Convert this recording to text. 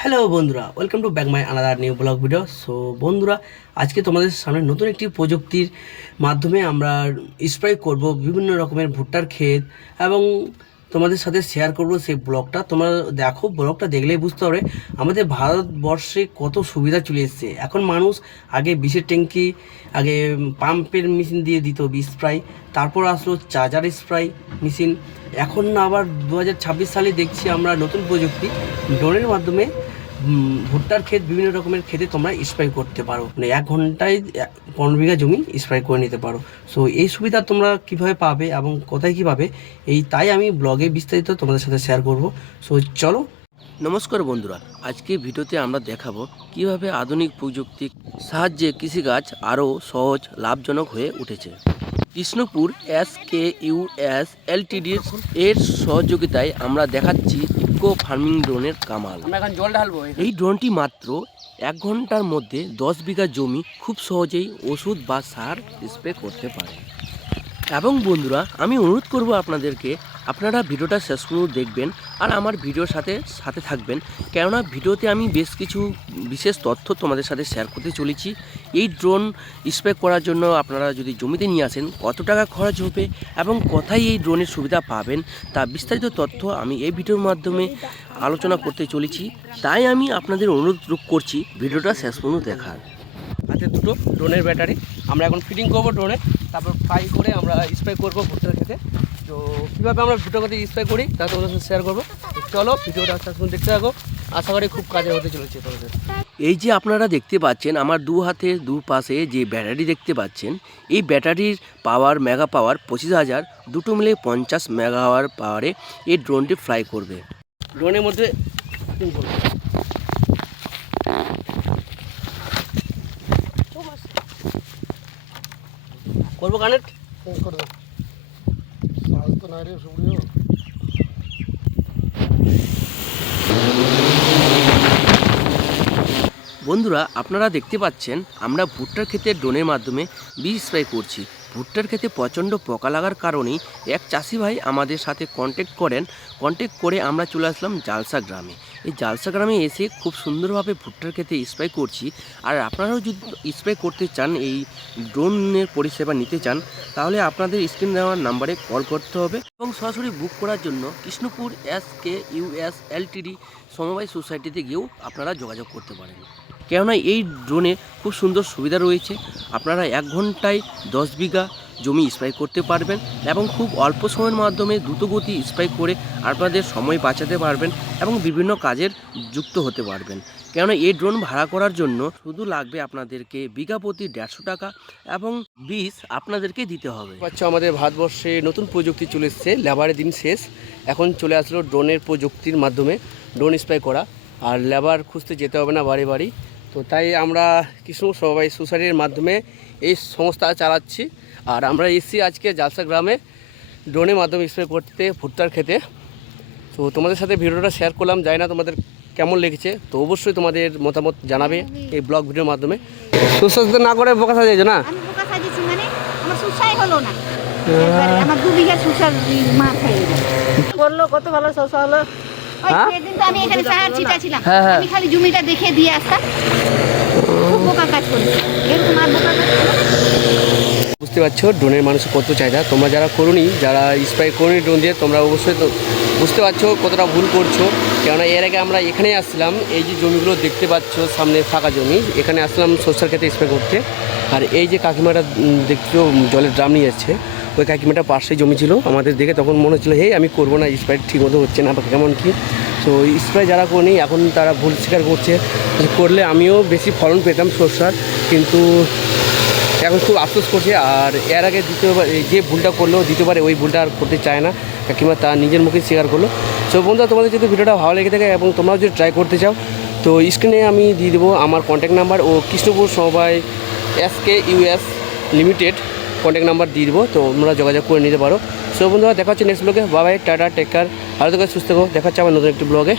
Hello বন্ধুরা, welcome to back my another new blog video. So বন্ধুরা, আজকে তোমাদের সামনে নতুন একটি প্রযুক্তির মাধ্যমে আমরা স্প্রে করব বিভিন্ন রকমের ভুট্টার ক্ষেত এবং তোমাদের সাথে শেয়ার করব সেই ব্লগটা। তোমরা দেখো, ব্লগটা দেখলেই বুঝতে পারবে আমাদের ভারতবর্ষে কত সুবিধা চলে এসছে। এখন মানুষ আগে বিষের ট্যাঙ্কি, আগে পাম্পের মেশিন দিয়ে দিত বিষ স্প্রে, তারপর আসলো চার্জার স্প্রে মেশিন। এখন আবার 2026 সালে দেখছি আমরা নতুন প্রযুক্তি ড্রোনের মাধ্যমে ভুট্টার ক্ষেত, বিভিন্ন রকমের ক্ষেতে তোমরা স্প্রে করতে পারো। মানে 1 ঘন্টায় 15 বিঘা জমি স্প্রে করে নিতে পারো। সো এই সুবিধা তোমরা কিভাবে পাবে এবং কোথায় কী পাবে, তাই আমি ব্লগে বিস্তারিত তোমাদের সাথে শেয়ার করব। সো চলো। নমস্কার বন্ধুরা, আজকে ভিডিওতে আমরা দেখাবো কিভাবে আধুনিক প্রযুক্তির সাহায্যে কৃষিকাজ আরও সহজ, লাভজনক হয়ে উঠেছে। কৃষ্ণপুর SKUS LTD এর সহযোগিতায় আমরা দেখাচ্ছি ইকো ফার্মিং ড্রোনের কামাল। আমরা এখন জল ঢালবো। এই ড্রোনটি মাত্র 1 ঘন্টার মধ্যে 10 বিঘা জমি খুব সহজেই ওষুধ বা সার স্প্রে করতে পারে। এবং বন্ধুরা, আমি অনুরোধ করব আপনাদেরকে, আপনারা ভিডিওটা শেষ পর্যন্ত দেখবেন আর আমার ভিডিওর সাথে থাকবেন, কেননা ভিডিওতে আমি বেশ কিছু বিশেষ তথ্য তোমাদের সাথে শেয়ার করতে চলেছি। এই ড্রোন স্প্রে করার জন্য আপনারা যদি জমিতে নিয়ে আসেন কত টাকা খরচ হবে এবং কোথায় এই ড্রোনের সুবিধা পাবেন, তা বিস্তারিত তথ্য আমি এই ভিডিওর মাধ্যমে আলোচনা করতে চলেছি। তাই আমি আপনাদের অনুরোধ করছি ভিডিওটা শেষ পর্যন্ত দেখার। হাতে দুটো ড্রোনের ব্যাটারি আমরা এখন ফিটিং করবো ড্রোনে, তারপর ফ্রাই করে আমরা স্প্রে করবো ভুট্টার ক্ষেতে। তো কীভাবে আমরা ভুট্টার ক্ষেতে স্প্রে করি তা তোমাদের সাথে শেয়ার করবো। চলো ভিডিওটা আস্তে আস্তে দেখতে থাকো, আশা করি খুব কাজে হতে চলেছে তোমাদের। এই যে আপনারা দেখতে পাচ্ছেন আমার দু হাতে দুপাশে যে ব্যাটারি দেখতে পাচ্ছেন, এই ব্যাটারির পাওয়ার, মেগা পাওয়ার 25,000, দুটো মিলে 50 মেগাওয়ার পাওয়ারে এই ড্রোনটি ফ্লাই করবে। ড্রোনের মধ্যে করবো কানেক্ট করবো। বন্ধুরা, আপনারা দেখতে পাচ্ছেন আমরা ভুট্টার ক্ষেতে ড্রোনের মাধ্যমে বীজ স্প্রে করছি। ভুট্টার ক্ষেতে প্রচণ্ড পোকা লাগার কারণেই এক চাষি ভাই আমাদের সাথে কন্ট্যাক্ট করে আমরা চলে আসলাম জালসা গ্রামে। এই জালসা গ্রামে এসে খুব সুন্দরভাবে ভুট্টার ক্ষেতে স্প্রে করছি। আর আপনারাও যদি স্প্রে করতে চান, এই ড্রোনের পরিষেবা নিতে চান, তাহলে আপনাদের স্ক্রিন দেওয়ার নাম্বারে কল করতে হবে এবং সরাসরি বুক করার জন্য কৃষ্ণপুর SKUS LTD সমবায় সোসাইটিতে গিয়েও আপনারা যোগাযোগ করতে পারেন। কেননা এই ড্রোনে খুব সুন্দর সুবিধা রয়েছে। আপনারা 1 ঘন্টায় 10 বিঘা জমি স্প্রে করতে পারবেন এবং খুব অল্প সময়ের মাধ্যমে দ্রুতগতি স্প্রে করে আপনাদের সময় বাঁচাতে পারবেন এবং বিভিন্ন কাজের যুক্ত হতে পারবেন। কেননা এই ড্রোন ভাড়া করার জন্য শুধু লাগবে আপনাদেরকে বিঘা প্রতি 150 টাকা এবং বীজ আপনাদেরকে দিতে হবে। আচ্ছা, আমাদের ভারতবর্ষে নতুন প্রযুক্তি চলে এসছে, লেবারের দিন শেষ, এখন চলে আসলো ড্রোনের প্রযুক্তির মাধ্যমে ড্রোন স্প্রে করা, আর লেবার খুঁজতে যেতে হবে না বাড়ি বাড়ি। তো তাই আমরা কৃষ্ণপুর সমবায় সোসাইটির মাধ্যমে এই সংস্থা চালাচ্ছি। আর আমরা এসেছি আজকে জালসা গ্রামে ড্রোনের মাধ্যমে স্প্রে করতে ভুট্টার ক্ষেতে। তো তোমাদের সাথে ভিডিওটা শেয়ার করলাম, জানি না তোমাদের কেমন লেগেছে, তো অবশ্যই তোমাদের মতামত জানাবে এই ব্লগ ভিডিওর মাধ্যমে। সুস্বাস্থ্য না করে বোকা সাজিয়েছো না? আমি বোকা সাজিয়েছি মানে আমার সুসাই হলো না, আমার 2 বিঘা সুসার মা খাইয়ে করলো, কত ভালো শসা হলো। সেদিন তো আমি এখানে সাহার ছিটাছিলাম, আমি খালি জমিটা দেখে দিয়ে আসতাম। খুব বোকা কাজ করেছি, এরকম আর বোকা কাজ। বুঝতে পারছো ড্রোনের মানুষের কত চাহিদা। তোমরা যারা করোনি, যারা স্প্রে করোনি ড্রোন দিয়ে, তোমরা অবশ্যই তো বুঝতে পারছো কতটা ভুল করছো। কেননা এর আগে আমরা এখানেই আসছিলাম, এই যে জমিগুলো দেখতে পাচ্ছ সামনে ফাঁকা জমি, এখানে আসলাম সরষের ক্ষেতে স্প্রে করতে। আর এই যে কাকিমাটা দেখছো জলের ড্রাম নিয়ে যাচ্ছে, ওই কাকিমাটা পাশে জমি ছিল, আমাদের দেখে তখন মনে হচ্ছিলো হে আমি করবো না, স্প্রে ঠিক মতো হচ্ছে না বা কেমন কী। তো স্প্রে যারা করেনি এখন তারা ভুল স্বীকার করছে, করলে আমিও বেশি ফলন পেতাম সরষার, কিন্তু এখন খুব আফসোস করছে। আর এর আগে দ্বিতীয়বার যে ভুলটা করলো, দ্বিতীয়বার ওই ভুলটা আর করতে চায় না, কিংবা তার নিজের মুখে স্বীকার করলো। সো বন্ধুরা, তোমাদের যদি ভিডিওটা ভালো লেগে থাকে এবং তোমরাও যদি ট্রাই করতে চাও, তো স্ক্রিনে আমি দিয়ে দেবো আমার কন্ট্যাক্ট নাম্বার ও কৃষ্ণপুর সমবায় SKUS লিমিটেড কন্ট্যাক্ট নাম্বার দিয়ে দেবো, তো তোমরা যোগাযোগ করে নিতে পারো। সো বন্ধুরা, দেখা হচ্ছে নেক্সট ব্লগে। বাই বাই, টাটা, টেক কেয়ার, ভালো থেকো, সুস্থ থেকো, দেখা হচ্ছে আমার নতুন একটি ব্লগে।